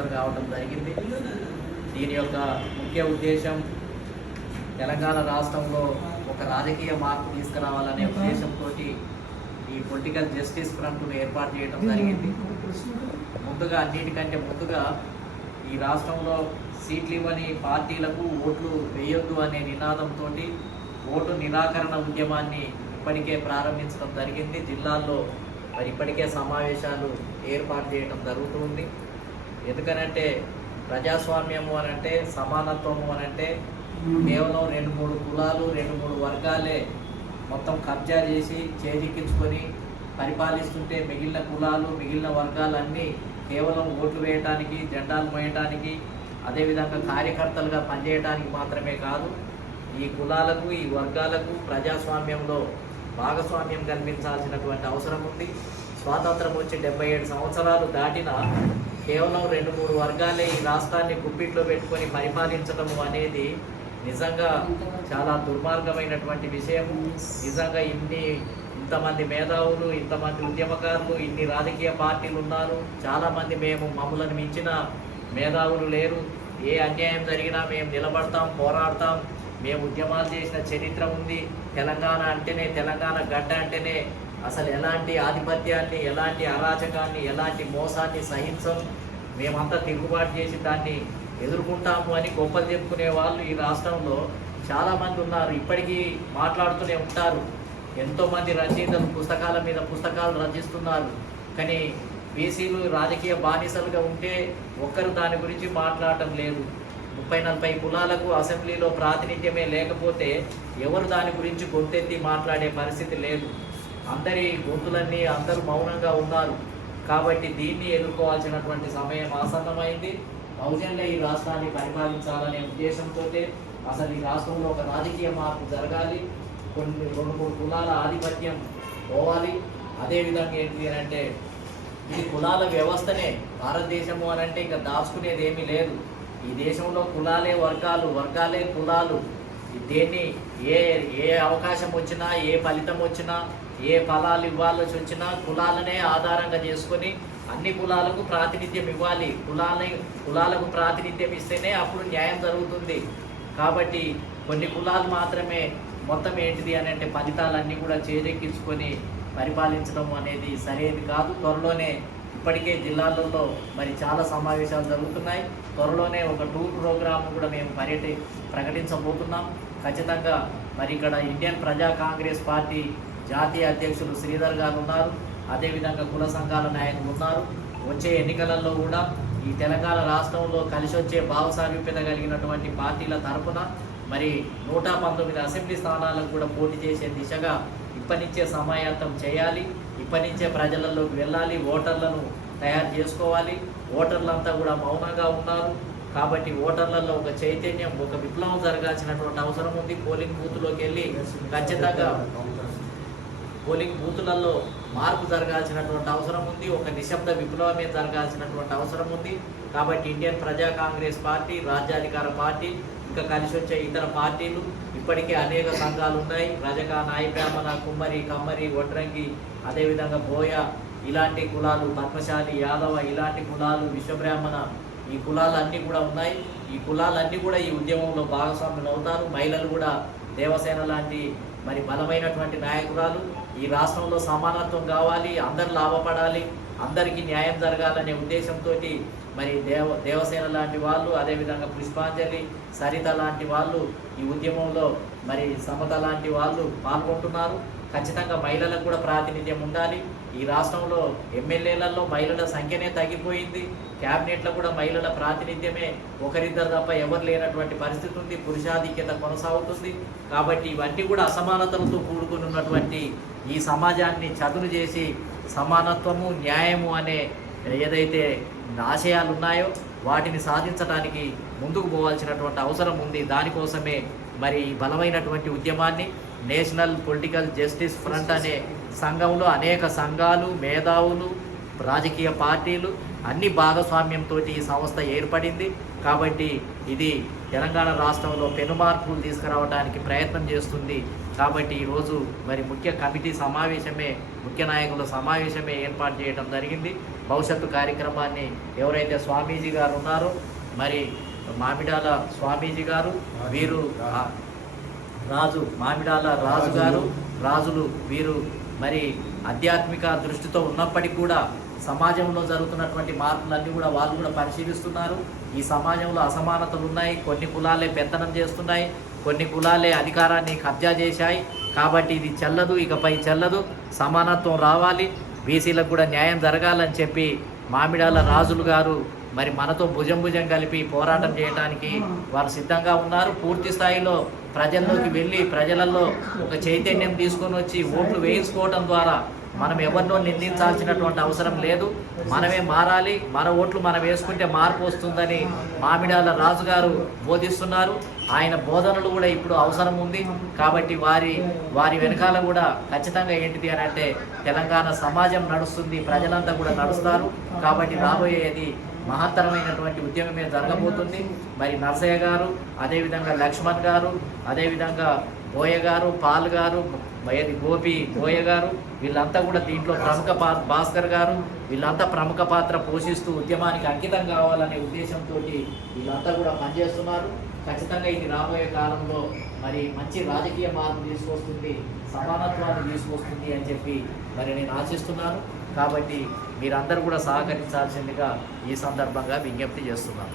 హాజరు కావడం జరిగింది. దీని యొక్క ముఖ్య ఉద్దేశం తెలంగాణ రాష్ట్రంలో ఒక రాజకీయ మార్పు తీసుకురావాలనే ఉద్దేశంతో ఈ పొలిటికల్ జస్టిస్ ఫ్రంట్ను ఏర్పాటు చేయడం జరిగింది. ముందుగా అన్నిటికంటే ముందుగా ఈ రాష్ట్రంలో సీట్లు ఇవ్వని పార్టీలకు ఓట్లు వేయొద్దు అనే నినాదంతో ఓటు నిరాకరణ ఉద్యమాన్ని ఇప్పటికే ప్రారంభించడం జరిగింది. జిల్లాల్లో మరి ఇప్పటికే సమావేశాలు ఏర్పాటు చేయడం జరుగుతుంది. ఎందుకనంటే ప్రజాస్వామ్యము అనంటే సమానత్వము అనంటే కేవలం 2-3 కులాలు 2-3 వర్గాలే మొత్తం కబ్జా చేసి చేజిక్కించుకొని పరిపాలిస్తుంటే మిగిలిన కులాలు మిగిలిన వర్గాలన్నీ కేవలం ఓట్లు వేయడానికి, జెండాలు మోయటానికి, అదేవిధంగా కార్యకర్తలుగా పనిచేయడానికి మాత్రమే కాదు, ఈ కులాలకు ఈ వర్గాలకు ప్రజాస్వామ్యంలో భాగస్వామ్యం కల్పించాల్సినటువంటి అవసరం ఉంది. స్వాతంత్రం వచ్చి 77 సంవత్సరాలు దాటినా కేవలం 2-3 వర్గాలే ఈ రాష్ట్రాన్ని గుప్పిట్లో పెట్టుకొని పరిపాలించడం అనేది నిజంగా చాలా దుర్మార్గమైనటువంటి విషయం. నిజంగా ఇంతమంది మేధావులు, ఇంతమంది ఉద్యమకారులు, ఇన్ని రాజకీయ పార్టీలు ఉన్నారు. చాలామంది మమ్మల్ని మించిన మేధావులు లేరు. ఏ అన్యాయం జరిగినా మేము నిలబడతాం, పోరాడతాం, మేము ఉద్యమాలు చేసిన చరిత్ర ఉంది. తెలంగాణ అంటేనే, తెలంగాణ గడ్డ అంటేనే అసలు ఎలాంటి ఆధిపత్యాన్ని, ఎలాంటి అరాచకాన్ని, ఎలాంటి మోసాన్ని సహించం, మేమంతా తిరుగుబాటు చేసి దాన్ని ఎదుర్కొంటాము అని గొప్పలు చెప్పుకునే వాళ్ళు ఈ రాష్ట్రంలో చాలామంది ఉన్నారు. ఇప్పటికీ మాట్లాడుతూనే ఉంటారు. ఎంతోమంది రచయితలు పుస్తకాల మీద పుస్తకాలు రచిస్తున్నారు. కానీ బీసీలు రాజకీయ బానిసలుగా ఉంటే ఒక్కరు దాని గురించి మాట్లాడటం లేదు. 30-40 కులాలకు అసెంబ్లీలో ప్రాతినిధ్యమే లేకపోతే ఎవరు దాని గురించి గొంతెత్తి మాట్లాడే పరిస్థితి లేదు. అందరి గొంతులన్నీ అందరూ మౌనంగా ఉన్నారు. కాబట్టి దీన్ని ఎదుర్కోవాల్సినటువంటి సమయం ఆసన్నమైంది. బహుజనులే ఈ రాష్ట్రాన్ని పరిపాలించాలనే ఉద్దేశంతో అసలు ఈ రాష్ట్రంలో ఒక రాజకీయ మార్పు జరగాలి. 2-3 కులాల ఆధిపత్యం పోవాలి. అదేవిధంగా ఏంటి అంటే ఇది కులాల వ్యవస్థనే. భారతదేశము అనంటే ఇంకా దాచుకునేది ఏమీ లేదు. ఈ దేశంలో కులాలే వర్గాలు, వర్గాలే కులాలు. దేన్ని ఏ అవకాశం వచ్చినా, ఏ ఫలితం వచ్చినా, ఏ ఫలాలు ఇవ్వాల్సి వచ్చినా కులాలనే ఆధారంగా చేసుకొని అన్ని కులాలకు ప్రాతినిధ్యం ఇవ్వాలి. కులాలకు ప్రాతినిధ్యం ఇస్తేనే అప్పుడు న్యాయం జరుగుతుంది. కాబట్టి కొన్ని కులాలు మాత్రమే మొత్తం ఏంటిది అని అంటే ఫలితాలన్నీ కూడా చేజెక్కించుకొని పరిపాలించడం అనేది సరైనది కాదు. త్వరలోనే ఇప్పటికే జిల్లాలలో మరి చాలా సమావేశాలు జరుగుతున్నాయి. త్వరలోనే ఒక టూర్ ప్రోగ్రామ్ కూడా మేము ప్రకటించబోతున్నాం. ఖచ్చితంగా మరి ఇక్కడ ఇండియన్ ప్రజా కాంగ్రెస్ పార్టీ జాతీయ అధ్యక్షులు శ్రీధర్ గారు ఉన్నారు. అదేవిధంగా కుల సంఘాల నాయకులు ఉన్నారు. వచ్చే ఎన్నికలలో కూడా ఈ తెలంగాణ రాష్ట్రంలో కలిసి వచ్చే భావసామీప్యత కలిగినటువంటి పార్టీల తరఫున మరి 119 అసెంబ్లీ స్థానాలకు కూడా పోటీ చేసే దిశగా ఇప్పటి నుంచే సమాయత్తం చేయాలి. ఇప్పటి నుంచే ప్రజలలోకి వెళ్ళాలి. ఓటర్లను తయారు చేసుకోవాలి. ఓటర్లంతా కూడా మౌనంగా ఉన్నారు. కాబట్టి ఓటర్లలో ఒక చైతన్యం, ఒక విప్లవం జరగాల్సినటువంటి అవసరం ఉంది. పోలింగ్ బూత్లోకి వెళ్ళి ఖచ్చితంగా పోలింగ్ బూతులలో మార్పు జరగాల్సినటువంటి అవసరం ఉంది. ఒక నిశ్శబ్ద విప్లవమే జరగాల్సినటువంటి అవసరం ఉంది. కాబట్టి ఇండియన్ ప్రజా కాంగ్రెస్ పార్టీ, రాజ్యాధికార పార్టీ, ఇంకా కలిసి వచ్చే ఇతర పార్టీలు, ఇప్పటికే అనేక సంఘాలు ఉన్నాయి. రజక, నాయ బ్రాహ్మణ, కుమ్మరి, కమ్మరి, వడ్రంగి, అదేవిధంగా బోయ, ఇలాంటి కులాలు, పద్మశాలి, యాదవ, ఇలాంటి కులాలు, విశ్వబ్రాహ్మణ, ఈ కులాలన్నీ కూడా ఉన్నాయి. ఈ కులాలన్నీ కూడా ఈ ఉద్యమంలో భాగస్వాములు అవుతారు. మహిళలు కూడా దేవసేన లాంటి మరి బలమైనటువంటి నాయకురాలు. ఈ రాష్ట్రంలో సమానత్వం కావాలి, అందరు లాభపడాలి, అందరికీ న్యాయం జరగాలనే ఉద్దేశంతో మరి దేవసేన లాంటి వాళ్ళు, అదేవిధంగా పుష్పాంజలి, సరిత లాంటి వాళ్ళు ఈ ఉద్యమంలో మరి సమత లాంటి వాళ్ళు పాల్గొంటున్నారు. ఖచ్చితంగా మహిళలకు కూడా ప్రాతినిధ్యం ఉండాలి. ఈ రాష్ట్రంలో ఎమ్మెల్యేలలో మహిళల సంఖ్యనే తగ్గిపోయింది. క్యాబినెట్లో కూడా మహిళల ప్రాతినిధ్యమే ఒకరిద్దరు తప్ప ఎవరు లేనటువంటి పరిస్థితి ఉంది. పురుషాధిక్యత కొనసాగుతుంది. కాబట్టి ఇవన్నీ కూడా అసమానతలతో కూడుకుని ఉన్నటువంటి ఈ సమాజాన్ని చదును చేసి సమానత్వము, న్యాయము అనే ఏదైతే ఆశయాలు ఉన్నాయో వాటిని సాధించడానికి ముందుకు పోవాల్సినటువంటి అవసరం ఉంది. దానికోసమే మరి బలమైనటువంటి ఉద్యమాన్ని నేషనల్ పొలిటికల్ జస్టిస్ ఫ్రంట్ అనే సంఘంలో అనేక సంఘాలు, మేధావులు, రాజకీయ పార్టీలు అన్ని భాగస్వామ్యంతో ఈ సంస్థ ఏర్పడింది. కాబట్టి ఇది తెలంగాణ రాష్ట్రంలో పెనుమార్పులు తీసుకురావడానికి ప్రయత్నం చేస్తుంది. కాబట్టి ఈరోజు మరి ముఖ్య కమిటీ సమావేశమే, ముఖ్య నాయకుల సమావేశమే ఏర్పాటు చేయడం జరిగింది. భవిష్యత్తు కార్యక్రమాన్ని ఎవరైతే స్వామీజీ గారు ఉన్నారో మరి మామిడాల స్వామీజీ గారు, వీరు మామిడాల రాజు గారు, రాజులు వీరు మరి ఆధ్యాత్మిక దృష్టితో ఉన్నప్పటికీ కూడా సమాజంలో జరుగుతున్నటువంటి మార్పులన్నీ కూడా వాళ్ళు కూడా పరిశీలిస్తున్నారు. ఈ సమాజంలో అసమానతలు ఉన్నాయి, కొన్ని కులాలే పెత్తనం చేస్తున్నాయి, కొన్ని కులాలే అధికారాన్ని కబ్జా చేశాయి. కాబట్టి ఇది చెల్లదు, ఇకపై చెల్లదు, సమానత్వం రావాలి, బీసీలకు కూడా న్యాయం జరగాలని చెప్పి మామిడాల రాజులు గారు మరి మనతో భుజం కలిపి పోరాటం చేయడానికి వారు సిద్ధంగా ఉన్నారు. పూర్తి స్థాయిలో ప్రజల్లోకి వెళ్ళి ప్రజలలో ఒక చైతన్యం తీసుకొని వచ్చి ఓట్లు వేయించుకోవడం ద్వారా మనం ఎవరినో నిందించాల్సినటువంటి అవసరం లేదు. మనమే మారాలి, మన ఓట్లు మనం వేసుకుంటే మార్పు వస్తుందని మామిడాల రాజు గారు బోధిస్తున్నారు. ఆయన బోధనలు కూడా ఇప్పుడు అవసరం ఉంది. కాబట్టి వారి వెనకాల కూడా ఖచ్చితంగా ఏంటిది అని అంటే తెలంగాణ సమాజం నడుస్తుంది, ప్రజలంతా కూడా నడుస్తారు. కాబట్టి రాబోయేది మహత్తరమైనటువంటి ఉద్యమమే జరగబోతుంది. మరి నరసయ్య గారు, అదేవిధంగా లక్ష్మణ్ గారు, అదేవిధంగా బోయ గారు, పాల్ గారు, గోపి బోయ గారు, వీళ్ళంతా కూడా దీంట్లో భాస్కర్ గారు, వీళ్ళంతా ప్రముఖ పాత్ర పోషిస్తూ ఉద్యమానికి అంకితం కావాలనే ఉద్దేశంతో వీళ్ళంతా కూడా పనిచేస్తున్నారు. ఖచ్చితంగా ఇది రాబోయే కాలంలో మరి మంచి రాజకీయ మార్పు తీసుకొస్తుంది, సమానత్వాన్ని తీసుకొస్తుంది అని చెప్పి మరి నేను ఆశిస్తున్నాను. కాబట్టి మీరందరూ కూడా సహకరించాల్సిందిగా ఈ సందర్భంగా విజ్ఞప్తి చేస్తున్నాను.